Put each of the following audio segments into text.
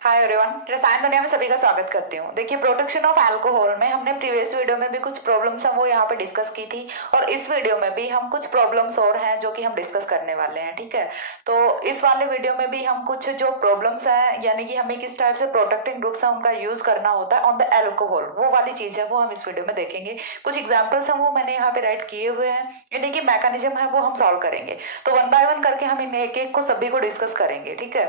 Hi everyone, रसायन दुनिया में सभी का स्वागत करती हूँ। देखिए, प्रोटेक्शन ऑफ अल्कोहल में हमने प्रीवियस वीडियो में भी कुछ प्रॉब्लम्स हम वो यहाँ पे डिस्कस की थी और इस वीडियो में भी हम कुछ प्रॉब्लम्स और हैं जो कि हम डिस्कस करने वाले हैं। ठीक है, तो इस वाले वीडियो में भी हम कुछ जो प्रॉब्लम्स हैं, यानी कि हमें किस टाइप से प्रोटेक्टिंग ग्रुप्स हैं उनका यूज करना होता है ऑन द अल्कोहल, वो वाली चीज है वो हम इस वीडियो में देखेंगे। कुछ एग्जाम्पल्स हैं वो मैंने यहाँ पे राइट किए हुए हैं, यानी कि मैकेनिज्म है वो हम सॉल्व करेंगे। तो वन बाय वन करके हम इन एक एक को सभी को डिस्कस करेंगे। ठीक है,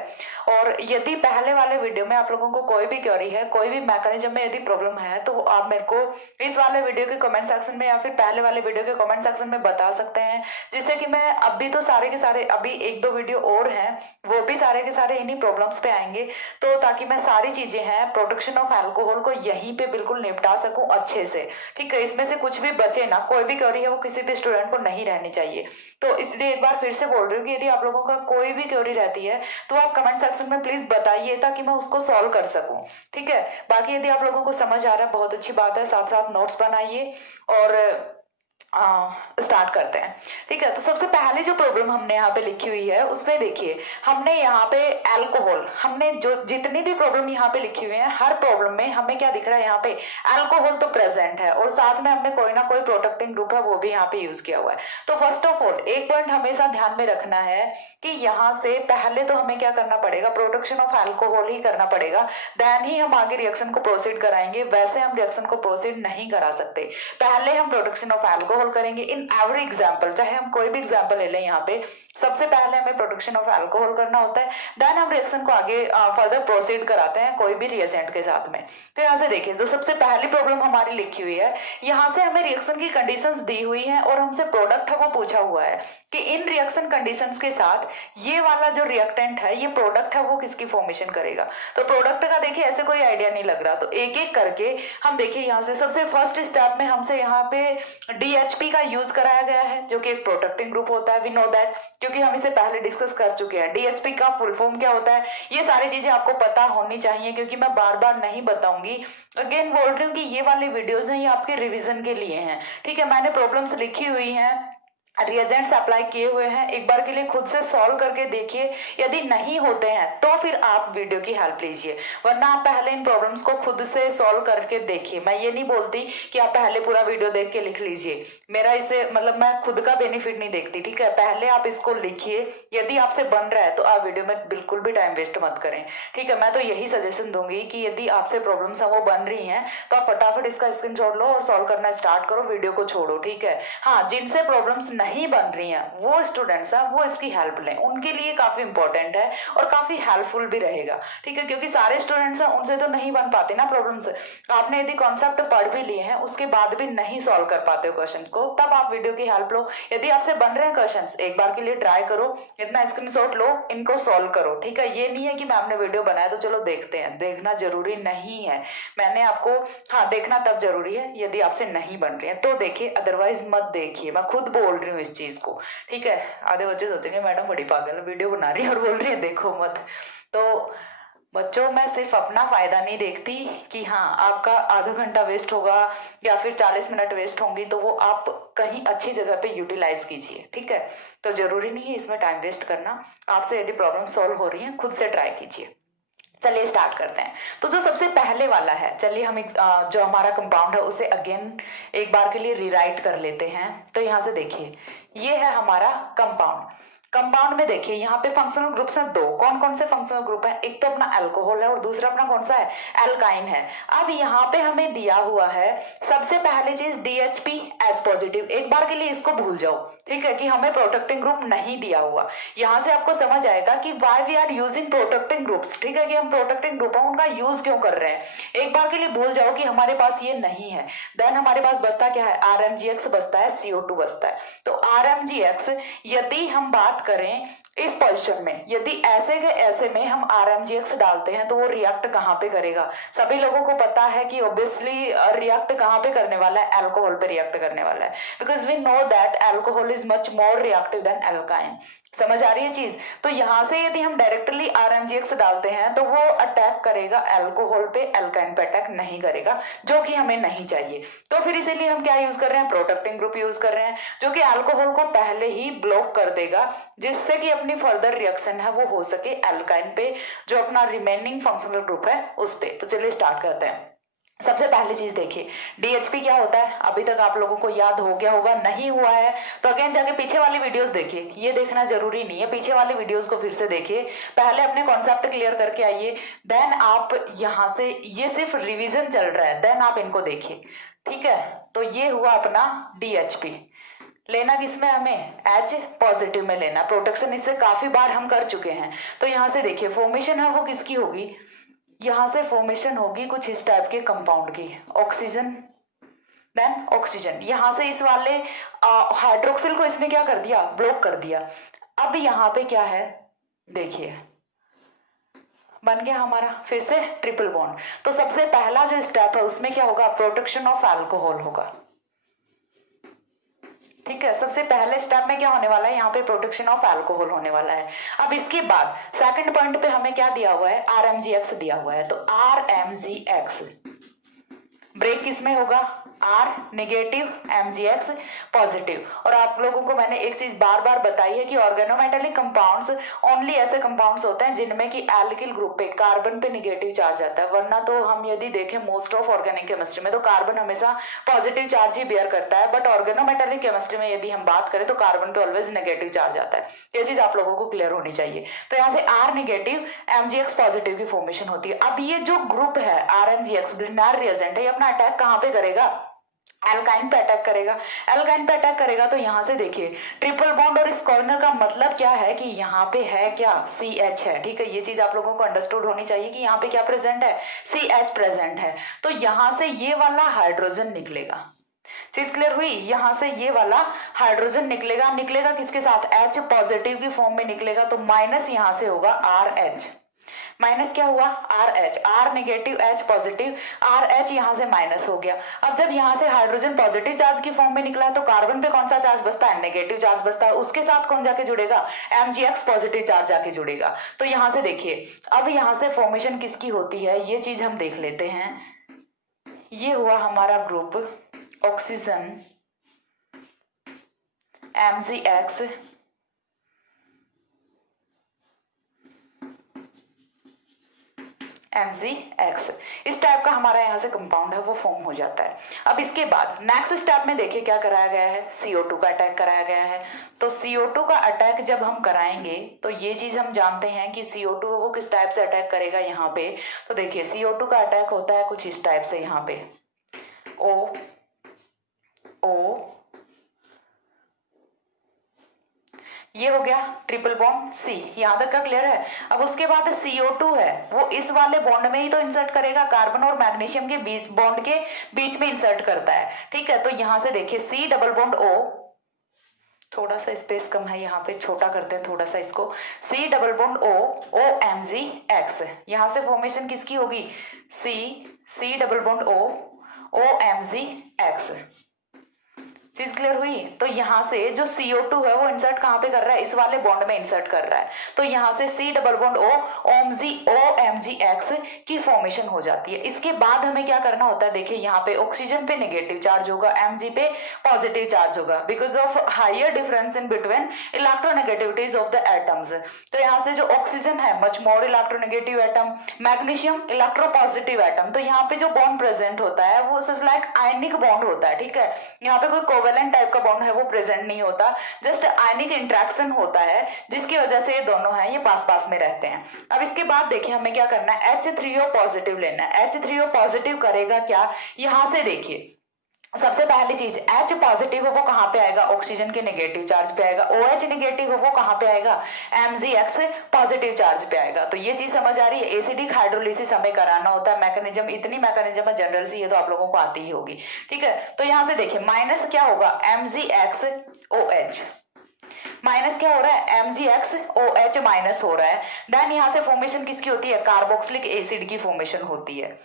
और यदि पहले वाले वीडियो में आप लोगों को कोई भी क्वेरी है, कोई भी मैकेनिज्म में यदि प्रॉब्लम है, तो आप मेरे को इस वाले वीडियो के कमेंट सेक्शन में या फिर पहले वाले वीडियो के कमेंट सेक्शन में बता सकते हैं, जिससे कि मैं अभी तो सारे के सारे अभी एक दो वीडियो और हैं वो भी सारे के सारे इन्हीं प्रॉब्लम्स पे आएंगे, तो ताकि मैं सारी चीजें हैं प्रोटेक्शन ऑफ अल्कोहल को यहीं पे बिल्कुल निपटा सकूं अच्छे से। ठीक है, इसमें से कुछ भी बचे ना, कोई भी क्वेरी है वो किसी भी स्टूडेंट को नहीं रहनी चाहिए। तो इसलिए एक बार फिर से बोल रही हूँ कि यदि आप लोगों का कोई भी क्वेरी रहती है तो आप कमेंट सेक्शन में प्लीज बताइए ताकि मैं उसको सॉल्व कर सकूं। ठीक है, बाकी यदि आप लोगों को समझ आ रहा है बहुत अच्छी बात है, साथ साथ नोट्स बनाइए और स्टार्ट करते हैं। ठीक है, तो सबसे पहले जो प्रॉब्लम हमने यहाँ पे लिखी हुई है उसमें देखिए, हमने यहाँ पे अल्कोहल, हमने जो जितनी भी प्रॉब्लम यहाँ पे लिखी हुई है हर प्रॉब्लम में हमें क्या दिख रहा है, यहाँ पे अल्कोहल तो प्रेजेंट है और साथ में हमने कोई ना कोई प्रोटेक्टिंग ग्रुप है वो भी यहाँ पे यूज किया हुआ है। तो फर्स्ट ऑफ ऑल एक पॉइंट हमेशा ध्यान में रखना है कि यहाँ से पहले तो हमें क्या करना पड़ेगा, प्रोटेक्शन ऑफ अल्कोहल ही करना पड़ेगा, देन ही हम आगे रिएक्शन को प्रोसीड कराएंगे। वैसे हम रिएक्शन को प्रोसीड नहीं करा सकते, पहले हम प्रोटेक्शन ऑफ अल्कोहल करेंगे। इन एवरी एग्जाम्पल, चाहे हम कोई भी एग्जाम्पल ले लें, यहाँ पे सबसे पहले हमें प्रोटेक्शन ऑफ अल्कोहल करना होता है, देन हम रिएक्शन को आगे फर्दर प्रोसीड कराते हैं कोई भी रिएजेंट के साथ में। तो यहाँ से देखिए, जो सबसे पहली प्रॉब्लम हमारी लिखी हुई है, यहाँ से हमें रिएक्शन की कंडीशंस दी हुई हैं और हमसे प्रोडक्ट है वो पूछा हुआ है कि इन रिएक्शन कंडीशंस के साथ ये वाला जो रिएक्टेंट है, ये प्रोडक्ट है वो किसकी फॉर्मेशन करेगा। तो प्रोडक्ट का देखिए ऐसे कोई आइडिया नहीं लग रहा, तो एक एक करके हम देखिए, यहाँ से सबसे फर्स्ट स्टेप में हमसे यहाँ पे DHP का यूज कराया गया है जो कि एक प्रोटेक्टिंग ग्रुप होता है। वी नो दैट, क्योंकि हम इसे पहले डिस्कस कर चुके हैं। DHP का फुल फॉर्म क्या होता है, ये सारी चीजें आपको पता होनी चाहिए क्योंकि मैं बार बार नहीं बताऊंगी। अगेन बोल रही हूँ कि ये वाले वीडियोज हैं ये आपके रिविजन के लिए हैं। ठीक है, मैंने प्रॉब्लम्स लिखी हुई हैं, रिएजेंट्स अप्लाई किए हुए हैं, एक बार के लिए खुद से सॉल्व करके देखिए। यदि नहीं होते हैं तो फिर आप वीडियो की हेल्प लीजिए, वरना आप पहले इन प्रॉब्लम्स को खुद से सॉल्व करके देखिए। मैं ये नहीं बोलती कि आप पहले पूरा वीडियो देख के लिख लीजिए, मेरा इसे मतलब मैं खुद का बेनिफिट नहीं देखती। ठीक है, पहले आप इसको लिखिए, यदि आपसे बन रहा है तो आप वीडियो में बिल्कुल भी टाइम वेस्ट मत करें। ठीक है, मैं तो यही सजेशन दूंगी कि यदि आपसे प्रॉब्लम्स वो बन रही हैं तो आप फटाफट इसका स्क्रीनशॉट लो और सॉल्व करना स्टार्ट करो, वीडियो को छोड़ो। ठीक है, हाँ, जिनसे प्रॉब्लम्स नहीं बन रही हैं वो स्टूडेंट्स हैं वो इसकी हेल्प लें, उनके लिए काफी इंपॉर्टेंट है और काफी हेल्पफुल भी रहेगा। ठीक है, क्योंकि सारे स्टूडेंट्स हैं उनसे तो नहीं बन पाते ना प्रॉब्लम्स। आपने यदि कॉन्सेप्ट पढ़ भी लिए हैं उसके बाद भी नहीं सॉल्व कर पाते हो क्वेश्चंस को, तब आप वीडियो की हेल्प लो। यदि आपसे बन रहे हैं क्वेश्चंस, एक बार के लिए ट्राई करो, इतना स्क्रीनशॉट लो, इनको सॉल्व करो। ठीक है, ये नहीं है कि मैम ने वीडियो बनाया तो चलो देखते हैं, देखना जरूरी नहीं है। मैंने आपको, हाँ, देखना तब जरूरी है यदि आपसे नहीं बन रही है तो देखिए, अदरवाइज मत देखिए। मैं खुद बोल रही हूँ इस चीज को। ठीक है, आधे बच्चे सोचेंगे मैडम बड़ी पागल है, वीडियो बना रही है और बोल रही है देखो मत। तो बच्चों, मैं सिर्फ अपना फायदा नहीं देखती कि हाँ आपका आधा घंटा वेस्ट होगा या फिर 40 मिनट वेस्ट होंगी, तो वो आप कहीं अच्छी जगह पे यूटिलाइज कीजिए। ठीक है, तो जरूरी नहीं है इसमें टाइम वेस्ट करना। आपसे यदि प्रॉब्लम सॉल्व हो रही है खुद से ट्राई कीजिए। चलिए स्टार्ट करते हैं। तो जो सबसे पहले वाला है, चलिए हम जो हमारा कंपाउंड है उसे अगेन एक बार के लिए रीराइट कर लेते हैं। तो यहाँ से देखिए, ये है हमारा कंपाउंड। कंपाउंड में देखिए यहाँ पे फंक्शनल ग्रुप्स हैं दो। कौन कौन से फंक्शनल ग्रुप हैं, एक तो अपना अल्कोहल है और दूसरा अपना कौन सा है, एल्काइन है। अब यहाँ पे हमें दिया हुआ है सबसे पहली चीज DHP H पॉजिटिव, एक बार के लिए इसको भूल जाओ। ठीक है, कि हमें प्रोटेक्टिंग ग्रुप नहीं दिया हुआ। यहाँ से आपको समझ आएगा कि why we are using protecting groups. ठीक है, कि हम प्रोटेक्टिंग ग्रुप है उनका यूज क्यों कर रहे हैं, एक बार के लिए भूल जाओ कि हमारे पास ये नहीं है। देन हमारे पास बचता क्या है, RMGX बचता है, CO2 बचता है। तो RMGX यदि हम बात करें इस पोजीशन में, यदि ऐसे के ऐसे में हम RMGX डालते हैं तो वो रिएक्ट कहां पे करेगा, सभी लोगों को पता है कि ऑब्वियसली रिएक्ट कहां पे करने वाला है, अल्कोहल पे रिएक्ट करने वाला है, because we know that alcohol is much more reactive than alkyne. समझ आ रही है चीज। तो यहां से यदि हम डायरेक्टली RMGX डालते हैं तो वो अटैक करेगा अल्कोहल पे, एल्काइन पे अटैक नहीं करेगा, जो कि हमें नहीं चाहिए। तो फिर इसीलिए हम क्या यूज कर रहे हैं, प्रोटेक्टिंग ग्रुप यूज कर रहे हैं, जो कि अल्कोहल को पहले ही ब्लॉक कर देगा, जिससे कि अपनी फर्दर रिएक्शन है वो हो सके एल्काइन पे, जो अपना रिमेनिंग फंक्शनल ग्रुप है उस पे। तो चलिए स्टार्ट करते हैं। सबसे पहली चीज देखिए, DHP क्या होता है, अभी तक आप लोगों को याद हो गया होगा, नहीं हुआ है तो अगेन जाके पीछे वाली वीडियोस देखिए, ये देखना जरूरी नहीं है, पीछे वाली वीडियोस को फिर से देखिए, पहले अपने कॉन्सेप्ट क्लियर करके आइए, देन आप यहां से, ये सिर्फ रिवीजन चल रहा है, देन आप इनको देखिए, ठीक है। तो ये हुआ अपना DHP। लेना किसमें हमें, H पॉजिटिव में लेना, प्रोटेक्शन इससे काफी बार हम कर चुके हैं। तो यहां से देखिए फॉर्मेशन है वो किसकी होगी, यहां से फॉर्मेशन होगी कुछ इस टाइप के कंपाउंड की, ऑक्सीजन देन ऑक्सीजन, यहां से इस वाले हाइड्रोक्सिल को इसने क्या कर दिया, ब्लॉक कर दिया। अब यहां पे क्या है देखिए, बन गया हमारा फिर से ट्रिपल बॉन्ड। तो सबसे पहला जो स्टेप है उसमें क्या होगा, प्रोटेक्शन ऑफ अल्कोहल होगा, ठीक है। सबसे पहले स्टेप में क्या होने वाला है, यहाँ पे प्रोटेक्शन ऑफ अल्कोहल होने वाला है। अब इसके बाद सेकंड पॉइंट पे हमें क्या दिया हुआ है, RMGX दिया हुआ है। तो RMGX ब्रेक किसमें होगा, R नेगेटिव, MGX पॉजिटिव। और आप लोगों को मैंने एक चीज बार बार बताई है कि ऑर्गेनोमेटेलिक कंपाउंड्स ओनली ऐसे कंपाउंड्स होते हैं जिनमें कि एल्किल ग्रुप पे कार्बन पे नेगेटिव चार्ज आता है, वरना तो हम यदि देखें मोस्ट ऑफ ऑर्गेनिक केमिस्ट्री में तो कार्बन हमेशा पॉजिटिव चार्ज ही बेयर करता है, बट ऑर्गेनोमेटेलिक केमिस्ट्री में यदि हम बात करें तो कार्बन पे ऑलवेज नेगेटिव चार्ज आता है। ये चीज आप लोगों को क्लियर होनी चाहिए। तो यहाँ से R नेगेटिव, MGX पॉजिटिव की फॉर्मेशन होती है। अब ये जो ग्रुप है RMGX ग्रिग्नार्ड रिएजेंट है, ये अपना अटैक कहाँ पे करेगा, एल्काइन पे अटैक करेगा। एल्काइन पे अटैक करेगा तो यहां से देखिए ट्रिपल बॉन्ड, और इस कॉर्नर का मतलब क्या है कि यहाँ पे है क्या, CH है, ठीक है। ये चीज आप लोगों को अंडरस्टूड होनी चाहिए कि यहाँ पे क्या प्रेजेंट है, CH प्रेजेंट है। तो यहां से ये वाला हाइड्रोजन निकलेगा, चीज क्लियर हुई, यहां से ये वाला हाइड्रोजन निकलेगा, निकलेगा किसके साथ, H पॉजिटिव की फॉर्म में निकलेगा। तो माइनस यहां से होगा RH, माइनस क्या हुआ, RH, R negative H positive, RH यहां से माइनस हो गया। अब जब यहां से हाइड्रोजन पॉजिटिव चार्ज की फॉर्म में निकला है तो कार्बन पे कौन सा चार्ज बचता है, नेगेटिव चार्ज बचता है, उसके साथ कौन जाके जुड़ेगा, MGX पॉजिटिव चार्ज जाके जुड़ेगा। तो यहां से देखिए अब यहां से फॉर्मेशन किसकी होती है, ये चीज हम देख लेते हैं। ये हुआ हमारा ग्रुप ऑक्सीजन, MgX, MgX, इस टाइप का हमारा यहाँ से कंपाउंड है वो फॉर्म हो जाता है। अब इसके बाद नेक्स्ट स्टेप में देखिए क्या कराया गया है, CO2 का अटैक कराया गया है। तो CO2 का अटैक जब हम कराएंगे तो ये चीज हम जानते हैं कि CO2 वो किस टाइप से अटैक करेगा यहाँ पे। तो देखिए CO2 का अटैक होता है कुछ इस टाइप से, यहाँ पे O ये हो गया ट्रिपल बॉन्ड C, यहां तक का क्लियर है। अब उसके बाद CO2 है वो इस वाले बॉन्ड में ही तो इंसर्ट करेगा, कार्बन और मैग्नीशियम के बीच, बॉन्ड के बीच में इंसर्ट करता है, ठीक है। तो यहां से देखिए C डबल बॉन्ड O, थोड़ा सा स्पेस कम है यहाँ पे, छोटा करते हैं थोड़ा सा इसको, C double bond O, OMgX, यहां से फॉर्मेशन किसकी होगी, C double bond O, OMgX, चीज क्लियर हुई। तो यहां से जो CO2 है वो इंसर्ट कहां पे कर रहा है, इस वाले बॉन्ड में इंसर्ट कर रहा है। तो यहां से C double bond O, OMgX की फॉर्मेशन हो जाती है। इसके बाद हमें क्या करना होता है, देखिए यहाँ पे ऑक्सीजन पे नेगेटिव चार्ज होगा, Mg पे पॉजिटिव चार्ज होगा, because of higher difference in between electronegativities of the atoms. तो यहाँ से जो ऑक्सीजन है much more electronegative atom, magnesium electropositive atom. तो यहाँ पे जो बॉन्ड प्रेजेंट होता है वो लाइक आयनिक बॉन्ड होता है, ठीक है। यहाँ पे कोई कोवेलेंट टाइप का बॉन्ड है वो प्रेजेंट नहीं होता, जस्ट आयनिक इंट्रैक्शन होता है, जिसकी वजह से ये दोनों हैं ये पास पास में रहते हैं। अब इसके बाद देखिए हमें क्या करना है, H3O पॉजिटिव लेना है। H3O पॉजिटिव करेगा क्या, यहां से देखिए सबसे पहली चीज H पॉजिटिव हो वो कहां पे आएगा, ऑक्सीजन के नेगेटिव चार्ज पे आएगा। OH नेगेटिव हो वो कहां पे आएगा, MgX पॉजिटिव चार्ज पे आएगा। तो ये चीज समझ आ रही है, एसिडिक हाइड्रोलिसिस हमें कराना होता है, मैकेनिज्म इतनी मैकेनिज्म है जनरल से, ये तो आप लोगों को आती ही होगी, ठीक है। तो यहां से देखिए माइनस क्या होगा, MgX OH, माइनस क्या हो रहा है, MgX OH माइनस हो रहा है। देन यहां से फॉर्मेशन किसकी होती है, कार्बोक्सिलिक एसिड की फॉर्मेशन होती है।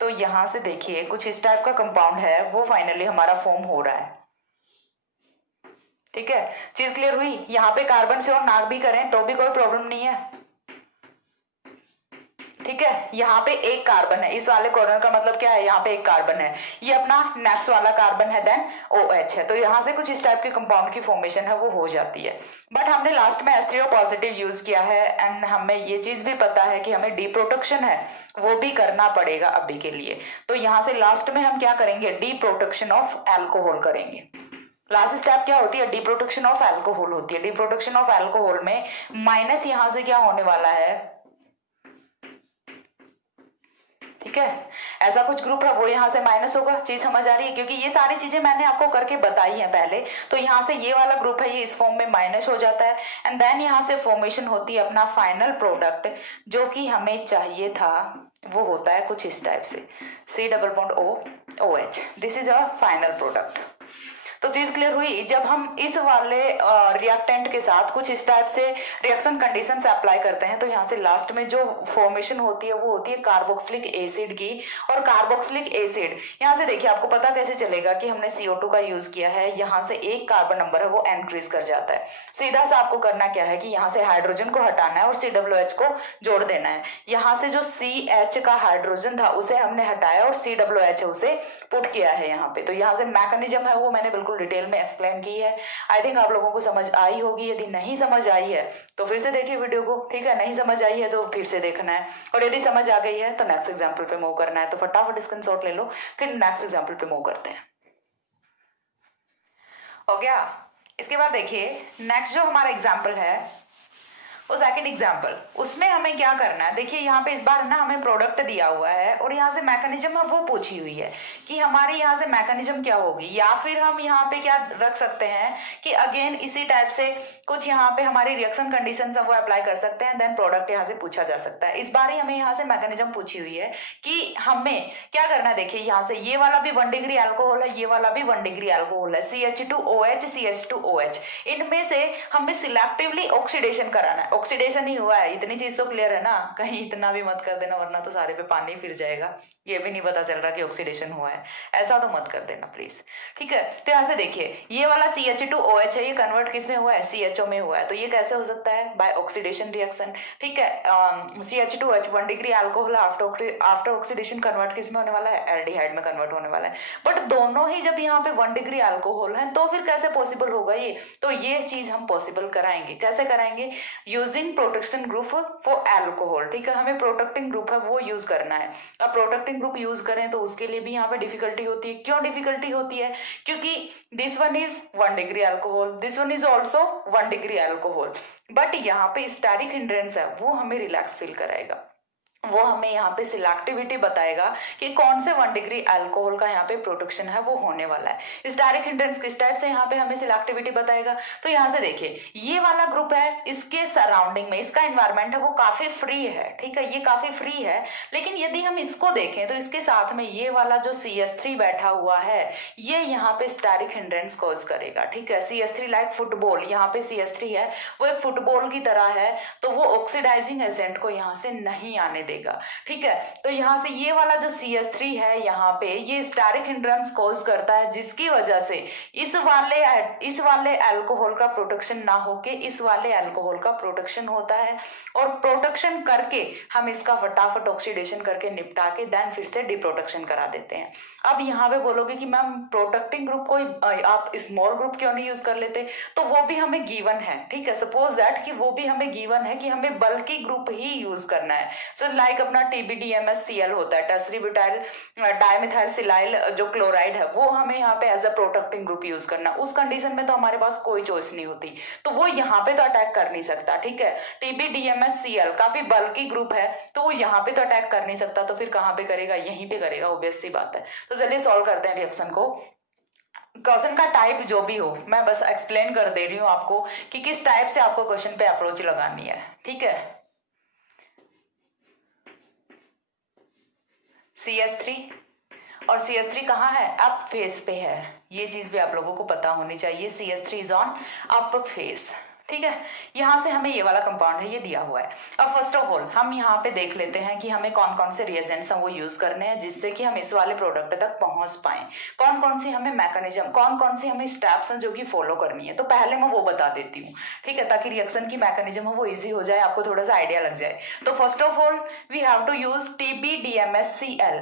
तो यहां से देखिए कुछ इस टाइप का कंपाउंड है वो फाइनली हमारा फॉर्म हो रहा है, ठीक है, चीज क्लियर हुई। यहाँ पे कार्बन से और नाक भी करें तो भी कोई प्रॉब्लम नहीं है, ठीक है। यहाँ पे एक कार्बन है, इस वाले कॉर्नर का मतलब क्या है, यहाँ पे एक कार्बन है, ये अपना नेक्स्ट वाला कार्बन है, देन OH है, तो यहाँ से कुछ इस टाइप के कंपाउंड की फॉर्मेशन है वो हो जाती है। बट हमने लास्ट में H3O पॉजिटिव यूज किया है एंड हमें ये चीज भी पता है कि हमें डी प्रोटेक्शन है वो भी करना पड़ेगा अभी के लिए। तो यहाँ से लास्ट में हम क्या करेंगे, डी प्रोटेक्शन ऑफ एल्कोहल करेंगे। लास्ट स्टेप क्या होती है, डी प्रोटेक्शन ऑफ एल्कोहल होती है। डी प्रोटेक्शन ऑफ एल्कोहल में माइनस यहाँ से क्या होने वाला है, ठीक है, ऐसा कुछ ग्रुप है वो यहाँ से माइनस होगा। चीज समझ आ रही है, क्योंकि ये सारी चीजें मैंने आपको करके बताई हैं पहले। तो यहाँ से ये वाला ग्रुप है ये इस फॉर्म में माइनस हो जाता है एंड देन यहाँ से फॉर्मेशन होती है अपना फाइनल प्रोडक्ट जो कि हमें चाहिए था, वो होता है कुछ इस टाइप से C+O OH। This is a final product. तो चीज क्लियर हुई। जब हम इस वाले रिएक्टेंट के साथ कुछ इस टाइप से रिएक्शन कंडीशंस अप्लाई करते हैं तो यहाँ से लास्ट में जो फॉर्मेशन होती है वो होती है कार्बोक्सिलिक एसिड की। और कार्बोक्सिलिक एसिड यहाँ से देखिए, आपको पता कैसे चलेगा कि हमने CO2 का यूज किया है, यहाँ से एक कार्बन नंबर है वो इंक्रीज कर जाता है। सीधा सा आपको करना क्या है कि यहाँ से हाइड्रोजन को हटाना है और COH को जोड़ देना है। यहाँ से जो CH का हाइड्रोजन था उसे हमने हटाया और COH उसे पुट किया है यहाँ पे। तो यहाँ से मैकेनिज्म है वो मैंने बिल्कुल डिटेल में एक्सप्लेन की है। आई थिंक आप लोगों को समझ आई होगी। यदि नहीं समझ आई है तो फिर से देखिए वीडियो को, ठीक है। नहीं समझ आई है तो फिर से देखना है, और यदि समझ आ गई है तो नेक्स्ट एग्जाम्पल पे मूव करना है। तो फटाफट स्क्रीनशॉट ले लो, फिर नेक्स्ट एग्जाम्पल पे मूव करते हैं। हो गया। इसके बाद देखिए नेक्स्ट जो हमारा एग्जाम्पल है वो सेकंड एग्जाम्पल, उसमें हमें क्या करना है। देखिए यहाँ पे इस बार ना हमें प्रोडक्ट दिया हुआ है और यहाँ से मैकेनिज्म वो पूछी हुई है कि हमारी यहाँ से मैकेनिज्म क्या होगी, या फिर हम यहाँ पे क्या रख सकते हैं कि अगेन इसी टाइप से कुछ यहाँ पे हमारी रिएक्शन कंडीशन वो अप्लाई कर सकते हैं, देन प्रोडक्ट यहाँ से पूछा जा सकता है। इस बार ही हमें यहाँ से मैकेनिज्म पूछी हुई है कि हमें क्या करना है। देखिए यहाँ से ये वाला भी 1 डिग्री अल्कोहल है, ये वाला भी 1 डिग्री अल्कोहल है, CH2OH CH2OH। इनमें से हमें सिलेक्टिवली ऑक्सीडेशन कराना है। ऑक्सीडेशन ही हुआ है, इतनी चीज तो क्लियर है ना, कहीं इतना भी मत कर देना वरना तो सारे पे पानी फिर जाएगा, ये भी नहीं पता चल रहा कि ऑक्सीडेशन हुआ है, ऐसा तो मत कर देना प्लीज, ठीक है। तो यहाँ से देखिए ये वाला CH2OH है, ये कन्वर्ट किस में हुआ है, CHO में हुआ है। तो ये कैसे हो सकता है, बाय ऑक्सीडेशन रिएक्शन, ठीक है। CH2OH 1 degree alcohol after oxidation convert किस में होने वाला है, एल्डिहाइड में कन्वर्ट होने वाला है। बट दोनों ही जब यहाँ पे 1 डिग्री अल्कोहल है तो फिर कैसे पॉसिबल होगा ये, तो ये चीज हम पॉसिबल कराएंगे। कैसे कराएंगे, using protection group for alcohol, ठीक है। हमें प्रोटेक्टिंग ग्रुप है वो यूज करना है। अब प्रोटेक्टिंग ग्रुप यूज करें तो उसके लिए भी यहाँ पे डिफिकल्टी होती है। क्यों डिफिकल्टी होती है, क्योंकि this one is 1 degree alcohol, this one is also 1 degree alcohol, but यहाँ पे स्टेरिक हिंड्रेंस है वो हमें रिलैक्स फील कराएगा। वो हमें यहाँ पे सिलेक्टिविटी बताएगा कि कौन से 1 डिग्री अल्कोहल का यहाँ पे प्रोटेक्शन है वो होने वाला है। इस डायरेक्ट हिंड्रेंस किस टाइप से यहाँ पे हमें सिलेक्टिविटी बताएगा। तो यहाँ से देखिए ये वाला ग्रुप है, इसके सराउंडिंग में इसका एनवायरमेंट है वो काफी फ्री है, ठीक है, ये काफी फ्री है। लेकिन यदि हम इसको देखें तो इसके साथ में ये वाला जो CH3 बैठा हुआ है ये यहाँ पे स्टेरिक हिंड्रेंस कॉज करेगा, ठीक है। CH3 लाइक फुटबॉल, यहाँ पे CH3 है वो एक फुटबॉल की तरह है, तो वो ऑक्सीडाइजिंग एजेंट को यहाँ से नहीं आने देगा, ठीक है। तो यहाँ से ये वाला जो CH3 है यहाँ पे ये स्टेरिक हिंड्रेंस कॉज करता है, जिसकी वजह से इस वाले अल्कोहल का प्रोटेक्शन ना होके इस वाले अल्कोहल का प्रोटेक्शन होता है, और प्रोटेक्शन करके हम इसका फटाफट ऑक्सीडेशन करके निपटा के देन फिर से डिप्रोटेक्शन करा देते हैं। अब यहाँ पे बोलोगे कि मैम प्रोटेक्टिंग ग्रुप को आप स्मॉल ग्रुप क्यों नहीं यूज कर लेते, तो वो भी हमें गिवन है, ठीक है। सपोज दैट कि वो भी हमें गिवन है कि हमें बल्कि ग्रुप ही यूज करना है। सो लाइक अपना TBDMSCl होता है, टर्सरी ब्यूटाइल डाइमिथाइल सिलाइल जो क्लोराइड है वो हमें यहाँ पे as a protecting group use करना। उस कंडीशन में तो हमारे पास कोई चॉइस नहीं होती, तो वो यहाँ पे तो अटैक कर नहीं सकता, ठीक है। TBDMSCl काफी बल्कि ग्रुप है तो वो यहाँ पे तो अटैक कर नहीं सकता, तो फिर कहाँ पे करेगा, यहीं पे करेगा, ऑब्वियस सी बात है। तो चलिए सॉल्व करते हैं रिएक्शन को। क्वेश्चन का टाइप जो भी हो मैं बस एक्सप्लेन कर दे रही हूँ आपको कि किस टाइप से आपको क्वेश्चन पे अप्रोच लगानी है, ठीक है। CH3 और CH3 कहाँ है, अप फेस पे है, ये चीज भी आप लोगों को पता होनी चाहिए। CH3 is on up face, ठीक है, यहाँ से हमें ये वाला कंपाउंड है, ये दिया हुआ है। अब फर्स्ट ऑफ ऑल हम यहाँ पे देख लेते हैं कि हमें कौन कौन से रिएजेंट्स हैं वो यूज करने हैं जिससे कि हम इस वाले प्रोडक्ट तक पहुंच पाए। कौन कौन सी हमें मैकेनिज्म, कौन कौन सी हमें स्टेप्स हैं जो कि फॉलो करनी है, तो पहले मैं वो बता देती हूँ, ठीक है, ताकि रिएक्शन की मैकेनिज्म हो वो ईजी हो जाए, आपको थोड़ा सा आइडिया लग जाए। तो first of all we have to use TBDMSCl।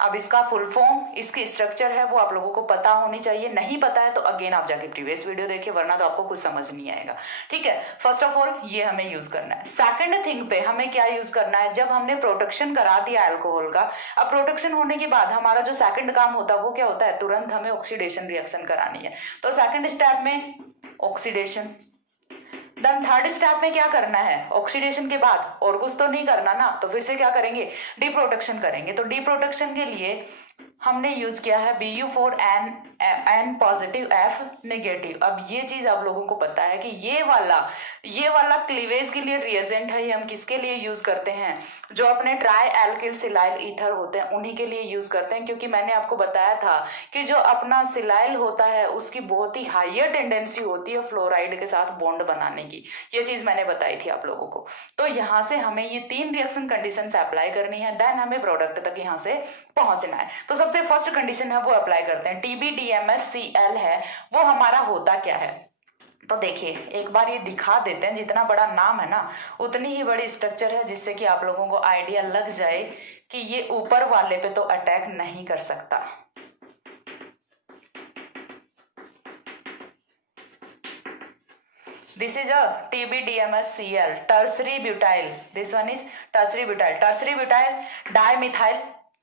अब इसका फुल फॉर्म, इसकी स्ट्रक्चर है वो आप लोगों को पता होनी चाहिए, नहीं पता है तो अगेन आप जाके प्रीवियस वीडियो देखिए, वरना तो आपको कुछ समझ नहीं आएगा। ठीक है, फर्स्ट ऑफ ऑल ये हमें यूज करना है। सेकंड थिंग पे हमें क्या यूज करना है, जब हमने प्रोटेक्शन करा दिया अल्कोहल का, अब प्रोटेक्शन होने के बाद हमारा जो सेकंड काम होता है वो क्या होता है, तुरंत हमें ऑक्सीडेशन रिएक्शन करानी है। तो सेकंड स्टेप में ऑक्सीडेशन, देन थर्ड स्टेप में क्या करना है, ऑक्सीडेशन के बाद और कुछ तो नहीं करना ना, तो फिर से क्या करेंगे, डीप्रोटेक्शन करेंगे। तो डीप्रोटेक्शन के लिए हमने यूज किया है BU4N पॉजिटिव F नेगेटिव। अब ये चीज आप लोगों को पता है कि ये वाला क्लीवेज के लिए रिएजेंट है, ये हम किसके लिए यूज करते हैं, जो अपने ट्राई एल्किल सिलाइल ईथर होते हैं उन्हीं के लिए यूज करते हैं, क्योंकि मैंने आपको बताया था कि जो अपना सिलाइल होता है उसकी बहुत ही हाइयर टेंडेंसी होती है फ्लोराइड के साथ बॉन्ड बनाने की, ये चीज मैंने बताई थी आप लोगों को। तो यहाँ से हमें ये 3 रिएक्शन कंडीशन अप्लाई करनी है, देन हमें प्रोडक्ट तक यहाँ से पहुंचना है। तो सबसे फर्स्ट कंडीशन है वो अप्लाई करते हैं, TBDMSCl है वो हमारा होता क्या है, तो देखिए एक बार ये दिखा देते हैं, जितना बड़ा नाम है ना उतनी ही बड़ी स्ट्रक्चर है, जिससे कि आप लोगों को आइडिया लग जाए कि ये ऊपर वाले पे तो अटैक नहीं कर सकता। This is a TBDMSCl, tertiary butyl. This one is tertiary butyl. Tertiary butyl dimethyl,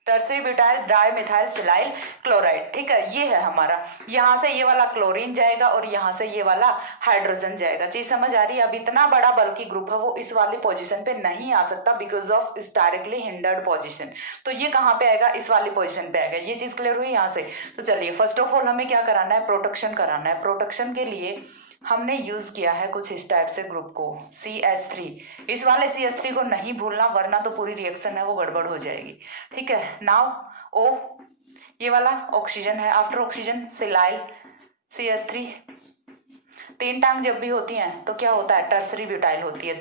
tertiary butyl dimethyl silyl chloride. ठीक है, ये है हमारा, यहाँ से ये वाला क्लोरीन जाएगा और यहाँ से ये वाला हाइड्रोजन जाएगा। चीज समझ आ रही है। अब इतना बड़ा बल्कि ग्रुप है वो इस वाली पोजीशन पे नहीं आ सकता because of directly hindered position, तो ये कहाँ पे आएगा, इस वाली पोजीशन पे आएगा। ये चीज क्लियर हुई यहाँ से। तो चलिए फर्स्ट ऑफ ऑल हमें क्या कराना है, प्रोटेक्शन कराना है। प्रोटेक्शन के लिए हमने यूज किया है कुछ इस टाइप से ग्रुप को, CH3। इस वाले CH3 को नहीं भूलना, वरना तो पूरी रिएक्शन है वो गड़बड़ हो जाएगी। ठीक है, नाउ O, ये वाला ऑक्सीजन है, आफ्टर ऑक्सीजन सिलाइल CH3। 3 टांग जब भी होती हैं तो क्या होता है, टर्सरी ब्यूटाइल होती है।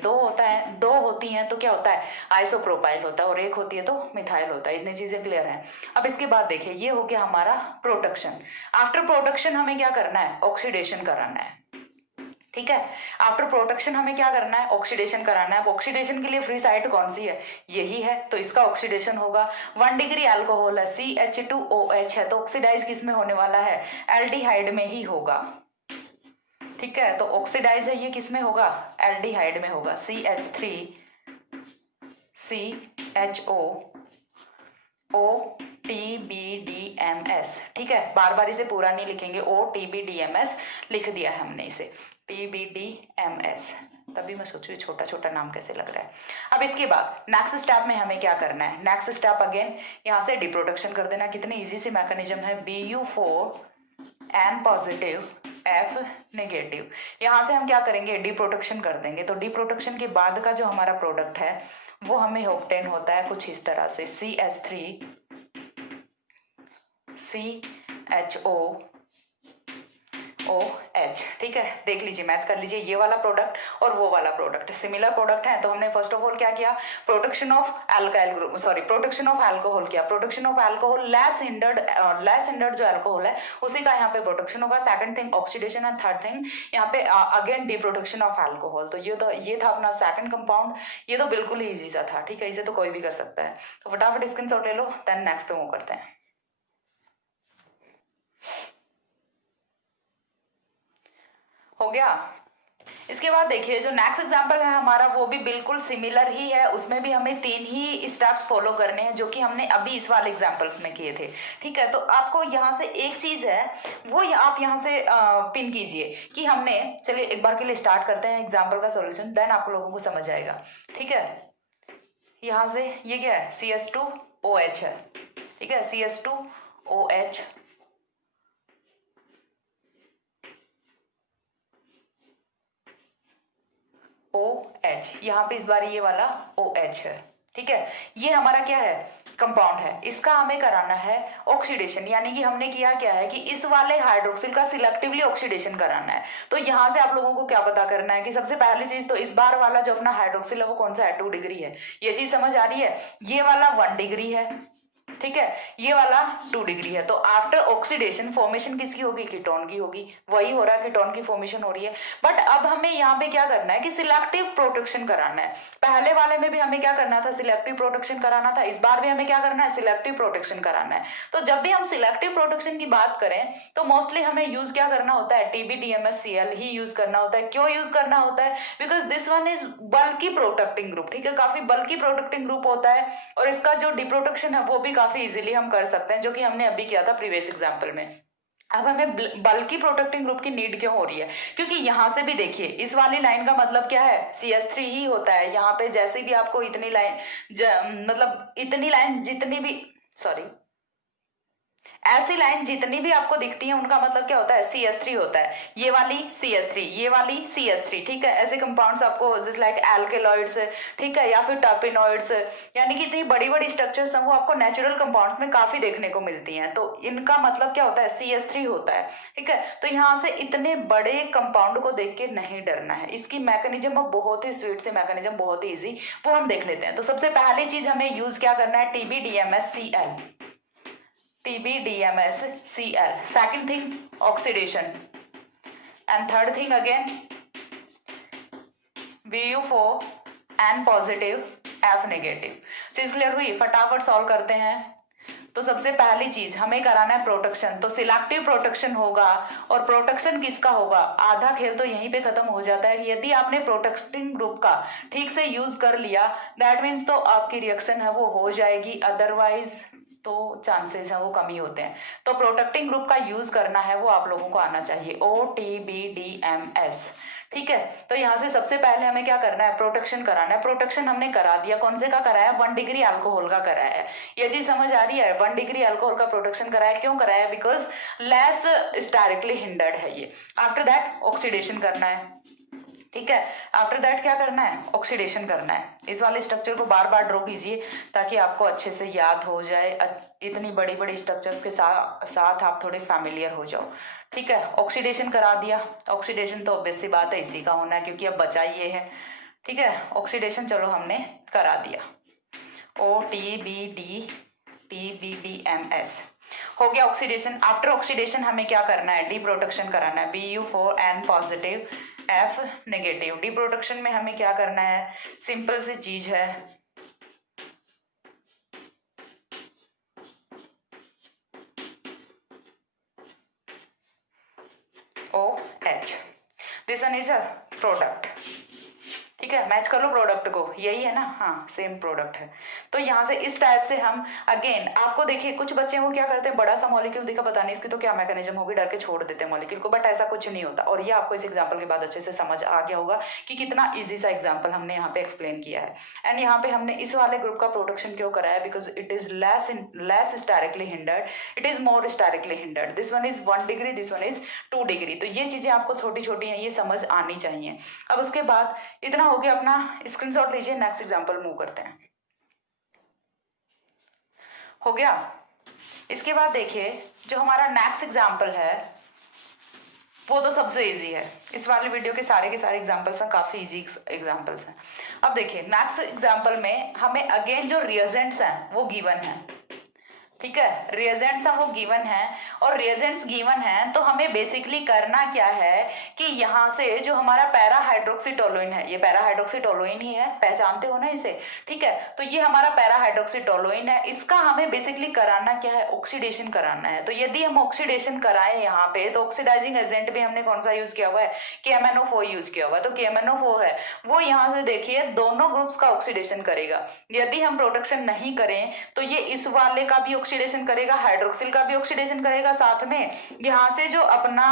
2 होती हैं तो क्या होता है, आइसोप्रोपाइल होता है, और 1 होती है तो मिथाइल होता है। इतनी चीजें क्लियर हैं। अब इसके बाद देखिए ये हो गया हमारा प्रोटेक्शन। आफ्टर प्रोटेक्शन हमें क्या करना है, ऑक्सीडेशन कराना है। ठीक है, आफ्टर प्रोटेक्शन हमें क्या करना है, ऑक्सीडेशन कराना है। अब ऑक्सीडेशन के लिए फ्री साइड कौन सी है, यही है, तो इसका ऑक्सीडेशन होगा। 1 डिग्री अल्कोहल है, CH2OH है, तो ऑक्सीडाइज किस में होने वाला है, एल्डिहाइड में ही होगा। ठीक है, तो ऑक्सीडाइज है ये किस में होगा, एल्डिहाइड में होगा, CH3CHOOTBDMS। ठीक है, बार बार इसे पूरा नहीं लिखेंगे, OTBDMS लिख दिया है हमने इसे, TBDMS। तभी मैं सोचू छोटा छोटा नाम कैसे लग रहा है। अब इसके बाद नेक्स्ट स्टेप में हमें क्या करना है, नेक्स्ट स्टेप अगेन यहाँ से डिप्रोटेक्शन कर देना। कितनी इजी सी मैकेनिज्म है, BU4N पॉजिटिव F नेगेटिव। यहाँ से हम क्या करेंगे, डिप्रोटेक्शन कर देंगे। तो डिप्रोटेक्शन के बाद का जो हमारा प्रोडक्ट है वो हमें ऑब्टेन होता है कुछ इस तरह से, CH3CHOOH। ठीक है, देख लीजिए, मैच कर लीजिए, ये वाला प्रोडक्ट और वो वाला प्रोडक्ट सिमिलर प्रोडक्ट है। तो हमने फर्स्ट ऑफ ऑल क्या किया, protection of protection of alcohol किया। Protection of alcohol less hindered जो अल्कोहल है उसी का यहाँ पे प्रोटेक्शन होगा। सेकंड थिंग ऑक्सीडेशन है, थर्ड थिंग यहाँ पे again deprotection of alcohol. तो ये था अपना सेकंड कंपाउंड। ये तो बिल्कुल ही ईजी सा था। ठीक है, इसे तो कोई भी कर सकता है। तो फटाफट स्क्रीनशॉट ले लो, देन नेक्स्ट पे मूव करते हैं। हो गया। इसके बाद देखिए जो नेक्स्ट एग्जांपल है हमारा वो भी बिल्कुल सिमिलर ही है। उसमें भी हमें 3 ही स्टेप्स फॉलो करने हैं जो कि हमने अभी इस वाले एग्जांपल्स में किए थे। ठीक है, तो आपको यहाँ से एक चीज है वो आप यहाँ से पिन कीजिए कि हमने, चलिए एक बार के लिए स्टार्ट करते हैं एग्जाम्पल का सोल्यूशन, देन आप लोगों को समझ आएगा। ठीक है, यहाँ से ये क्या है, CH2OH है। ठीक है, CH2OH OH, यहाँ पे इस बार ये वाला OH है। ठीक है, ये हमारा क्या है, कंपाउंड है, इसका हमें कराना है ऑक्सीडेशन, यानी कि हमने किया क्या है कि इस वाले हाइड्रोक्सिल का सिलेक्टिवली ऑक्सीडेशन कराना है। तो यहाँ से आप लोगों को क्या पता करना है कि सबसे पहली चीज तो इस बार वाला जो अपना हाइड्रोक्सिल है वो कौन सा है, 2 डिग्री है। ये चीज समझ आ रही है। ये वाला 1 डिग्री है, ठीक है, ये वाला 2 डिग्री है। तो आफ्टर ऑक्सीडेशन फॉर्मेशन किसकी होगी, कीटोन की होगी। वही हो रहा है, कीटोन की फॉर्मेशन हो रही है। बट अब हमें यहाँ पे क्या करना है कि सिलेक्टिव प्रोटेक्शन कराना है। पहले वाले में भी हमें क्या करना था, सिलेक्टिव प्रोटेक्शन कराना था। इस बार भी हमें क्या करना है, सिलेक्टिव प्रोटेक्शन कराना है। तो जब भी हम सिलेक्टिव प्रोटेक्शन की बात करें तो मोस्टली हमें यूज क्या करना होता है, TBDMSCl ही यूज करना होता है। क्यों यूज करना होता है, because this one is bulky protecting group, ठीक है, काफी बल्की प्रोटेक्टिंग ग्रुप होता है और इसका जो डिप्रोटेक्शन है वो भी काफी इजीली हम कर सकते हैं, जो कि हमने अभी किया था प्रीवियस एग्जांपल में। अब हमें बल्कि प्रोटेक्टिंग ग्रुप की नीड क्यों हो रही है, क्योंकि यहां से भी देखिए इस वाली लाइन का मतलब क्या है, CH3 ही होता है। यहाँ पे जैसे भी आपको इतनी लाइन मतलब इतनी लाइन जितनी भी ऐसी लाइन जितनी भी आपको दिखती है उनका मतलब क्या होता है, CH3 होता है। ये वाली CH3, ये वाली CH3, ठीक है। ऐसे कंपाउंड्स आपको जस्ट लाइक एल्केलॉइड्स, ठीक है, या फिर टर्पेनॉइड्स, यानी कि इतनी बड़ी बड़ी स्ट्रक्चर्स हैं वो आपको नेचुरल कंपाउंड्स में काफी देखने को मिलती हैं। तो इनका मतलब क्या होता है, CH3 होता है, ठीक है। तो यहाँ से इतने बड़े कंपाउंड को देख के नहीं डरना है। इसकी मैकेनिज्म बहुत ही स्वीट से मैकेनिज्म, बहुत ही ईजी, वो हम देख लेते हैं। तो सबसे पहली चीज हमें यूज क्या करना है, TBDMSCl, TBDMSCl। Second thing, oxidation. And third thing again, Vu4 N positive, F negative। चीज क्लियर हुई, फटाफट सॉल्व करते हैं। तो सबसे पहली चीज हमें कराना है प्रोटेक्शन। तो सिलेक्टिव प्रोटेक्शन होगा, और प्रोटेक्शन किसका होगा, आधा खेल तो यहीं पे खत्म हो जाता है। यदि आपने प्रोटेक्टिंग ग्रुप का ठीक से यूज कर लिया, दैट मीन्स तो आपकी रिएक्शन है वो हो जाएगी, अदरवाइज तो चांसेस है वो कमी होते हैं। तो प्रोटेक्टिंग ग्रुप का यूज करना है वो आप लोगों को आना चाहिए, OTBDMS, ठीक है। तो यहाँ से सबसे पहले हमें क्या करना है, प्रोटेक्शन कराना है। प्रोटेक्शन हमने करा दिया, कौन से का कराया, 1 डिग्री अल्कोहल का कराया है। ये चीज समझ आ रही है, 1 डिग्री अल्कोहल का प्रोटेक्शन कराया। क्यों कराया, बिकॉज लेस स्टेरिकली हिंडर्ड है ये। आफ्टर दैट ऑक्सीडेशन करना है, ठीक है। आफ्टर दैट क्या करना है, ऑक्सीडेशन करना है। इस वाले स्ट्रक्चर को बार बार ड्रॉ कीजिए ताकि आपको अच्छे से याद हो जाए। इतनी बड़ी बड़ी स्ट्रक्चर्स के साथ आप थोड़े फैमिलियर हो जाओ, ठीक है। ऑक्सीडेशन करा दिया, ऑक्सीडेशन तो ऑब्वियस सी बात है इसी का होना है क्योंकि अब बचा ये है, ठीक है। ऑक्सीडेशन चलो हमने करा दिया, TBDMS हो गया ऑक्सीडेशन। आफ्टर ऑक्सीडेशन हमें क्या करना है, डी प्रोटेक्शन कराना है, Bu4N positive, F negative. D protection में हमें क्या करना है, सिंपल सी चीज है, OH। This one is a product, ठीक है। मैच कर लो प्रोडक्ट को, यही है ना, हाँ सेम प्रोडक्ट है। तो यहाँ से इस टाइप से हम अगेन आपको देखिए, कुछ बच्चे वो क्या करते हैं, बड़ा सा मॉलिक्यूल देखा, पता नहीं इसकी तो क्या मैकेनिज्म होगी, डर के छोड़ देते हैं मॉलिक्यूल को, बट ऐसा कुछ नहीं होता। और ये आपको इस एग्जाम्पल के बाद अच्छे से समझ आ गया होगा कि कितना ईजी सा एग्जाम्पल हमने यहाँ पे एक्सप्लेन किया है। एंड यहाँ पे हमने इस वाले ग्रुप का प्रोटेक्शन क्यों कराया, because it is less sterically hindered, it is more sterically hindered. This one is 1 degree, this one is 2 degree. तो ये चीजें आपको छोटी छोटी हैं, ये समझ आनी चाहिए। अब उसके बाद इतना हो गया, अपना स्क्रीनशॉट लीजिए, नेक्स्ट एग्जांपल मूव करते हैं। हो गया। इसके बाद देखिए जो हमारा नेक्स्ट एग्जांपल है वो तो सबसे इजी है। इस वाले वीडियो के सारे एग्जांपल्स हैं, काफी इजी एग्जांपल्स हैं। अब देखिए नेक्स्ट एग्जांपल में हमें अगेन जो रिएजेंट्स हैं वो गिवन है, ठीक है। रिएजेंट्स हैं वो गिवन है, और रिएजेंट्स गिवन है तो हमें बेसिकली करना क्या है कि यहाँ से जो हमारा पैरा हाइड्रोक्सीटोलुइन है, ये पैरा हाइड्रोक्सीटोलुइन ही है, पहचानते हो ना इसे, ठीक है। तो ये हमारा पैरा हाइड्रोक्सीटोलुइन है, इसका हमें बेसिकली कराना क्या है, ऑक्सीडेशन कराना है। तो यदि हम ऑक्सीडेशन कराएं यहाँ पे, तो ऑक्सीडाइजिंग एजेंट भी हमने कौन सा यूज किया हुआ है, KMNO4 यूज किया हुआ है। तो KMNO4 है वो यहाँ से देखिए दोनों ग्रुप्स का ऑक्सीडेशन करेगा। यदि हम प्रोटेक्शन नहीं करें तो ये इस वाले का भी ऑक्सीडेशन करेगा, हाइड्रोक्सिल का भी ऑक्सीडेशन करेगा, साथ में यहाँ से जो अपना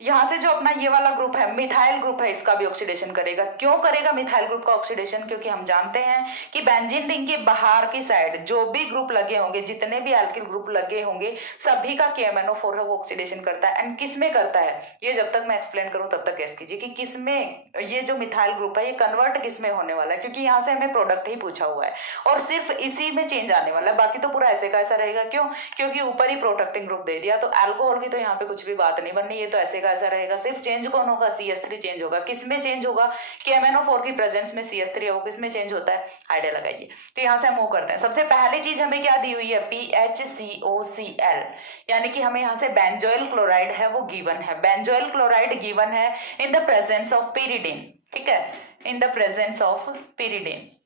यहाँ से जो अपना ये वाला ग्रुप है मिथाइल ग्रुप है, इसका भी ऑक्सीडेशन करेगा। क्यों करेगा मिथाइल ग्रुप का ऑक्सीडेशन? क्योंकि हम जानते हैं कि बेंजीन रिंग के बाहर की साइड जो भी ग्रुप लगे होंगे, जितने भी एल्किल ग्रुप लगे होंगे, सभी का KMnO4 है वो ऑक्सीडेशन करता है। एंड किस में करता है, ये जब तक मैं एक्सप्लेन करूं तब तक गेस कीजिए कि किस में ये जो मिथाइल ग्रुप है ये कन्वर्ट किस में होने वाला है, क्योंकि यहाँ से हमें प्रोडक्ट ही पूछा हुआ है और सिर्फ इसी में चेंज आने वाला है, बाकी तो पूरा ऐसे का ऐसा रहेगा। क्यों? क्योंकि ऊपर ही प्रोटेक्टिंग ग्रुप दे दिया, तो अल्कोहल की तो यहाँ पे कुछ भी बात नहीं बननी, ये तो ऐसे का ऐसा रहेगा। सिर्फ चेंज कौन होगा? CH3 चेंज होगा। किस में चेंज होगा? KMnO4 की प्रेजेंस में CH3 होगा। किस में चेंज होता है? आइडिया लगाइए। तो यहाँ से हम मूव करते हैं। सबसे पहली चीज हमें क्या दी हुई है? PHCOCl, यानी कि हमें यहाँ से बेंजोइल क्लोराइड है वो गिवन है। बेंजोइल क्लोराइड गिवन है in the presence of pyridine, ठीक है, in the presence of pyridine।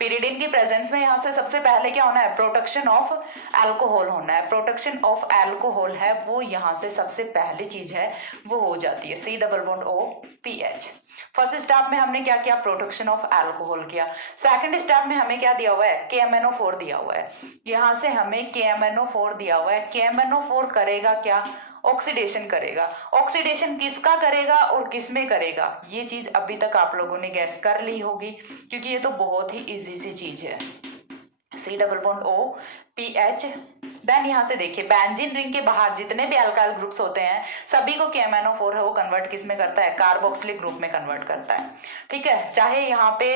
pyridine की प्रेजेंस में यहाँ से सबसे पहले क्या होना है? प्रोटेक्शन ऑफ अल्कोहल होना है। प्रोटेक्शन ऑफ अल्कोहल है वो यहाँ से सबसे पहली चीज है वो हो जाती है C+O-PH। फर्स्ट स्टेप में हमने क्या किया? प्रोटेक्शन ऑफ अल्कोहल किया। सेकंड स्टेप में हमें क्या दिया हुआ है? KMnO4 दिया हुआ है। यहाँ से हमें KMnO4 दिया हुआ है। KMnO4 करेगा क्या? ऑक्सीडेशन करेगा। ऑक्सीडेशन किसका करेगा और किस में करेगा? ये चीज अभी तक आप लोगों ने गैस कर ली होगी, क्योंकि ये तो बहुत ही इजी सी चीज है। C+O-PH। देन यहाँ से देखिए बेंजीन रिंग के बाहर जितने भी अल्काइल ग्रुप्स होते हैं सभी को KMnO4 है वो कन्वर्ट किस में करता है? कार्बोक्सिलिक ग्रुप में कन्वर्ट करता है, ठीक है। चाहे यहाँ पे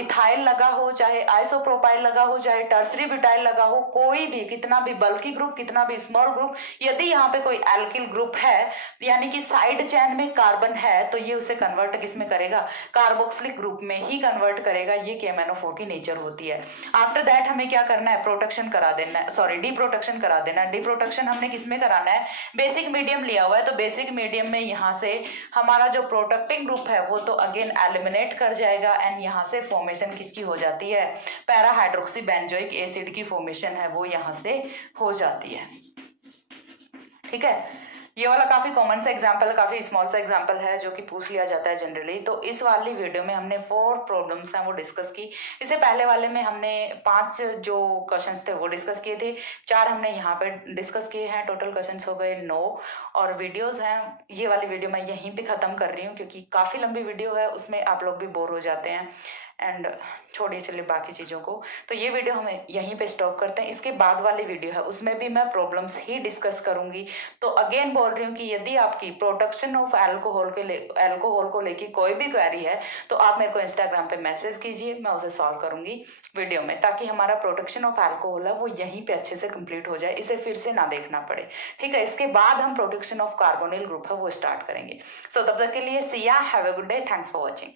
इथाइल लगा हो, चाहे आइसोप्रोपाइल लगा हो, चाहे टर्सरी ब्यूटाइल लगा हो, कोई भी कितना भी बल्की ग्रुप, कितना भी स्मॉल ग्रुप, यदि यहाँ पे कोई एल्किल ग्रुप है यानी कि साइड चेन में कार्बन है तो ये उसे कन्वर्ट किस में करेगा? कार्बोक्सिलिक ग्रुप में ही कन्वर्ट करेगा। ये KMnO4 की नेचर होती है। आफ्टर दैट हमें क्या करना है? प्रोटेक्शन करा देना है, सॉरी डिप्रोटेक्शन करा देना है। डिप्रोटेक्शन हमने किस में कराना है? बेसिक मीडियम लिया हुआ है, तो बेसिक मीडियम में यहाँ से हमारा जो प्रोटेक्टिंग ग्रुप है वो तो अगेन एलिमिनेट कर जाएगा एंड यहाँ से फॉर्मेशन किसकी हो जाती है? पैरा हाइड्रोक्सी बेंजोइक एसिड की फॉर्मेशन है वो यहाँ से हो जाती है, ठीक है। ये वाला काफी कॉमन सा एग्जांपल, काफी स्मॉल सा एग्जांपल है जो कि पूछ लिया जाता है जनरली। तो इस वाली वीडियो में हमने 4 प्रॉब्लम्स हैं वो डिस्कस की। इससे पहले वाले में हमने 5 जो क्वेश्चंस थे वो डिस्कस किए थे, 4 हमने यहाँ पे डिस्कस किए हैं। टोटल क्वेश्चंस हो गए 9 और वीडियोस हैं। ये वाली वीडियो मैं यहीं पे खत्म कर रही हूँ क्योंकि काफी लंबी वीडियो है, उसमें आप लोग भी बोर हो जाते हैं। एंड छोड़िए चलिए बाकी चीज़ों को, तो ये वीडियो हम यहीं पे स्टॉप करते हैं। इसके बाद वाली वीडियो है उसमें भी मैं प्रॉब्लम्स ही डिस्कस करूंगी। तो अगेन बोल रही हूँ कि यदि आपकी प्रोटेक्शन ऑफ अल्कोहल को लेके कोई भी क्वेरी है तो आप मेरे को इंस्टाग्राम पे मैसेज कीजिए, मैं उसे सॉल्व करूंगी वीडियो में, ताकि हमारा प्रोटेक्शन ऑफ अल्कोहल है वो यहीं पे अच्छे से कंप्लीट हो जाए, इसे फिर से ना देखना पड़े, ठीक है। इसके बाद हम प्रोटेक्शन ऑफ कार्बोनिल ग्रुप है वो स्टार्ट करेंगे। सो तब तक के लिए सी या, have a good day, thanks for watching.